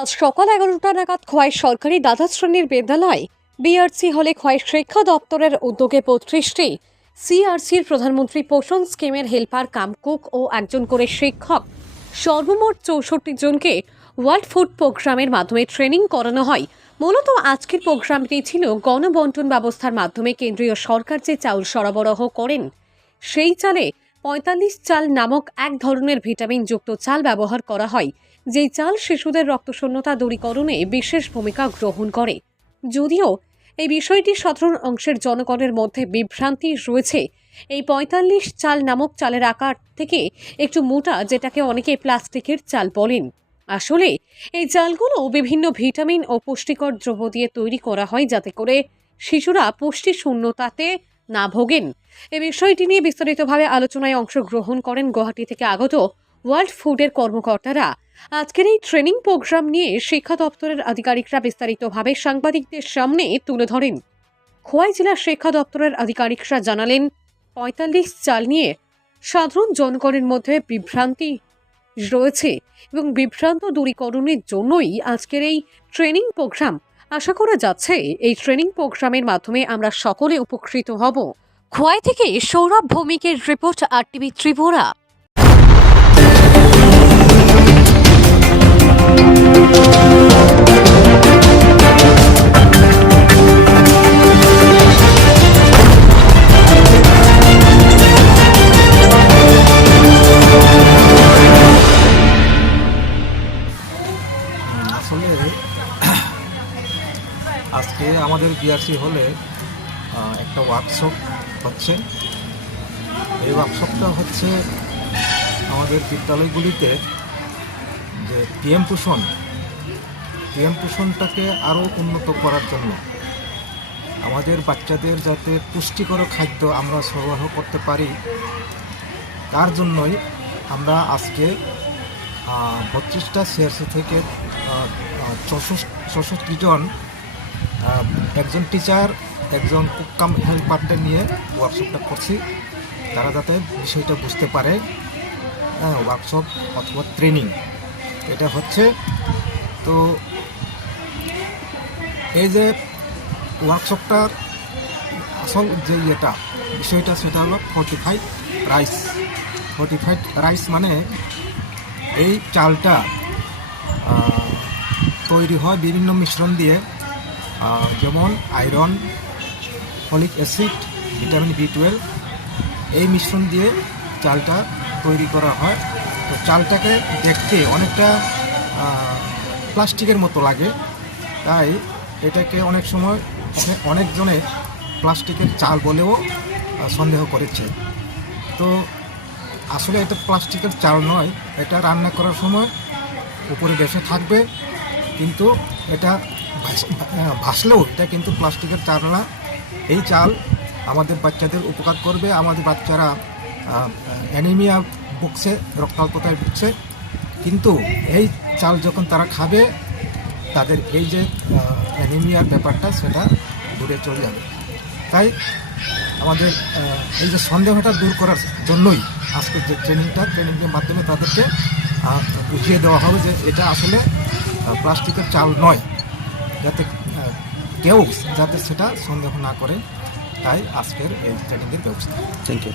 আজ সকাল এগারোটা নাগাদ খোয়াই সরকারি দ্বাদশ শ্রেণির বিদ্যালয় বিআরসি হলে খোয়াই শিক্ষা দপ্তরের উদ্যোগে বত্রিশটি সিআরসির প্রধানমন্ত্রী পোষণ স্কিমের হেল্পার কাম কুক ও একজন করে শিক্ষক। সর্বমোট চৌষট্টি জনকে ওয়ার্ল্ড ফুড প্রোগ্রামের মাধ্যমে ট্রেনিং করানো হয়। মূলত আজকের প্রোগ্রামটি ছিল গণবন্টন ব্যবস্থার মাধ্যমে কেন্দ্রীয় সরকার যে চাউল সরবরাহ করেন, সেই চালে পঁয়তাল্লিশ চাল নামক এক ধরনের ভিটামিনযুক্ত চাল ব্যবহার করা হয়। যেই চাল শিশুদের রক্তশূন্যতা দূরীকরণে বিশেষ ভূমিকা গ্রহণ করে। যদিও এই বিষয়টি সাধারণ অংশের জনগণের মধ্যে বিভ্রান্তি রয়েছে, এই পঁয়তাল্লিশ চাল নামক চালের আকার থেকে একটু মোটা, যেটাকে অনেকে প্লাস্টিকের চাল বলেন। আসলে এই চালগুলো বিভিন্ন ভিটামিন ও পুষ্টিকর দ্রব্য দিয়ে তৈরি করা হয় যাতে করে শিশুরা পুষ্টি শূন্যতাতে না ভোগেন। এ বিষয়টি নিয়ে বিস্তারিতভাবে আলোচনায় অংশগ্রহণ করেন গুয়াহাটি থেকে আগত ওয়ার্ল্ড ফুডের কর্মকর্তারা আজকের এই ট্রেনিং প্রোগ্রাম নিয়ে শিক্ষা দপ্তরের আধিকারিকরা বিস্তারিতভাবে সাংবাদিকদের সামনে তুলে ধরেন। খোয়াই জেলার শিক্ষা দপ্তরের আধিকারিকরা জানালেন, পঁয়তাল্লিশ চাল নিয়ে সাধারণ জনগণের মধ্যে বিভ্রান্তি রয়েছে এবং বিভ্রান্ত দূরীকরণের জন্যই আজকের এই ট্রেনিং প্রোগ্রাম। আশা করা যাচ্ছে এই ট্রেনিং প্রোগ্রামের মাধ্যমে আমরা সকলে উপকৃত হব। খোয়াই থেকে সৌরভ ভৌমিকের রিপোর্ট আর টিভি ত্রিপুরা। আজকে আমাদের বিআরসি হলে একটা ওয়ার্কশপ হচ্ছে। এই ওয়ার্কশপটা হচ্ছে আমাদের বিদ্যালয়গুলিতে যে পিএম পোষণ পিএম পোষণটাকে আরও উন্নত করার জন্য আমাদের বাচ্চাদের যাতে পুষ্টিকর খাদ্য আমরা সরবরাহ করতে পারি, তার জন্যই আমরা আজকে বত্রিশটা সিআরসি থেকে চৌষট্টি জন একজন টিচার একজন কুকাম হেল্পারদের নিয়ে ওয়ার্কশপটা করছি। তারা যাতে বিষয়টা বুঝতে পারে। হ্যাঁ ওয়ার্কশপ অথবা ট্রেনিং এটা হচ্ছে। তো এই যে ওয়ার্কশপটার আসল যে ইয়েটা, বিষয়টা সেটা হলো ফর্টিফাইড রাইস ফর্টিফাইড রাইস মানে এই চালটা তৈরি হয় বিভিন্ন মিশ্রণ দিয়ে। যেমন iron, folic acid, vitamin B twelve এই মিশ্রণ দিয়ে চালটা তৈরি করা হয়। তো চালটাকে দেখতে অনেকটা প্লাস্টিকের মতো লাগে। তাই এটাকে অনেক সময় অনেক- অনেকজনে প্লাস্টিকের চাল বলেও সন্দেহ করেছে। তো আসলে এটা প্লাস্টিকের চাল নয়, এটা রান্না করার সময় উপরে বেসে থাকবে, কিন্তু এটা ভাসলেও এটা কিন্তু প্লাস্টিকের চাল না। এই চাল আমাদের বাচ্চাদের উপকার করবে। আমাদের বাচ্চারা অ্যানিমিয়া ভুগছে, রক্তাল্পতায় ভুগছে। কিন্তু এই চাল যখন তারা খাবে, তাদের এই যে অ্যানিমিয়ার ব্যাপারটা, সেটা দূরে চলে যাবে। তাই আমাদের এই যে সন্দেহটা দূর করার জন্যই আজকের যে ট্রেনিংটা, ট্রেনিংয়ের মাধ্যমে তাদেরকে বুঝিয়ে দেওয়া হবে যে এটা আসলে প্লাস্টিকের চাল নয়। যাতে কেউ যাতে সেটা সন্দেহ না করে তাই আজকের এই ট্রেনিংয়ের ব্যবস্থা। Thank you